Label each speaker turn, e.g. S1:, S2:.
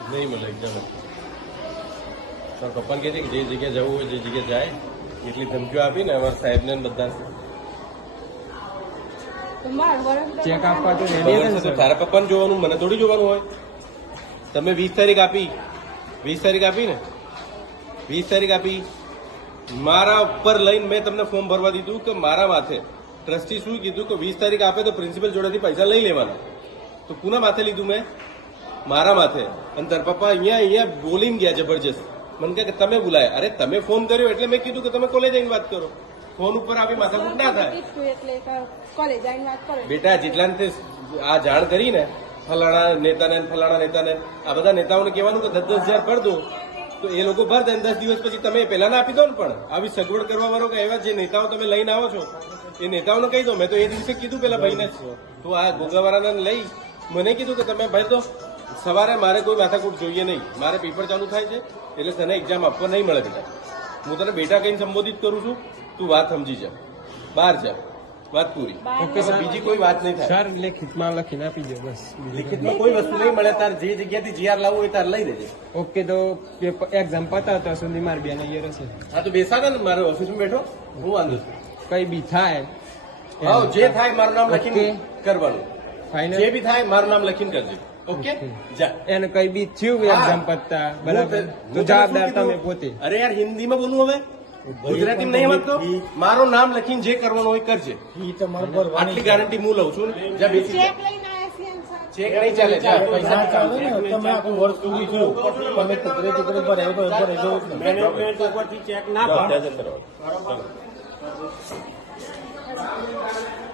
S1: નહીં મળે એકદમ પપ્પાને કહે છે કે જે જગ્યાએ જવું હોય જે જગ્યાએ જાય એટલી ધમકીઓ આપી ને અમારા સાહેબને બધાને
S2: ચેક આપવા તો
S1: તારા પપ્પાને જોવાનું મને થોડી જોવાનું હોય. તમે 20 તારીખ આપી 20 તારીખ આપી ને 20 તારીખ આપી મારા ઉપર લઈને મેં તમને ફોર્મ ભરવા દીધું કે મારા માથે ટ્રસ્ટી શું કીધું કે 20 તારીખ આપે તો પ્રિન્સિપલ જોડેથી પૈસા લઈ લેવાના. તો કોના માથે લીધું મેં? મારા માથે. અને તાર પપ્પા અહીંયા બોલીને ગયા જબરજસ્ત. મને કહે કે તમે બોલાય. અરે તમે ફોન કર્યો એટલે મેં કીધું કે તમે કોલેજ આવીને વાત કરો. ફોન ઉપર આવી માથાકૂટ ના થાય. બેટા જેટલા આ જાણ કરી ને ફલાણા નેતાને આ બધા નેતાઓને કહેવાનું કે 10,000 ભર દો તો એ લોકો ભર દે. 10 દિવસ પછી તમે પહેલા ના આપી દો ને. પણ આવી સગવડ કરવા વાળો કે એવા જે નેતાઓ તમે લઈને આવો છો એ નેતાઓને કહી દો. મેં તો એ દિવસે કીધું પેલા ભાઈને તો આ ગોગાવાળાને લઈ મને કીધું કે તમે ભરી દો. સવારે મારે કોઈ માથાકૂટ જોઈએ નહીં. મારે પેપર ચાલુ થાય છે એટલે તને એક્ઝામ આપવા નહીં મળે બેટા. હું તને બેટા કહીને સંબોધિત કરું છું. તું વાત સમજી જા. બહાર જા. વાત પૂરી. ઓકે સર, બીજી કોઈ વાત નહીં થાય.
S2: સર લેખિતમાં લખીને આપી દો બસ.
S1: લિખિતમાં કોઈ વસ્તુ નહીં મળે. તાર જે જગ્યાથી જીઆર લાવવું હોય તાર લઈ લેજે.
S2: ઓકે તો એક્ઝામ પતાવતા સુધી મારી બેન અહીંયા રહેશે.
S1: હા તો બેસાડે ને મારે ઓફિસમાં બેઠો હું વાંધો છું.
S2: કઈ બી થાય
S1: હા જે થાય મારું નામ લખીને કરવાનું.
S2: ફાઇનલ
S1: જે બી થાય મારું નામ લખીને કરજો. ઓકે જા.
S2: એને કઈ બી થયું એક્ઝામ પતતા બરાબર તો જવાબદાર તમે પોતે.
S1: અરે યાર હિન્દીમાં બોલું હવે ગુજરાતીમાં નહીં સમજતો. મારું નામ લખીને જે કરવાનું હોય કરજે. આટલી ગેરંટી હું લઉં છું ને. જા બેસી જા. ચેક નહીં ચાલે. જા પૈસા
S3: તમે આખું વર્ષ સુધી થયું તમે ટુકડે ભરાયો તો મેનેજમેન્ટ ઉપરથી ચેક ના પાડે.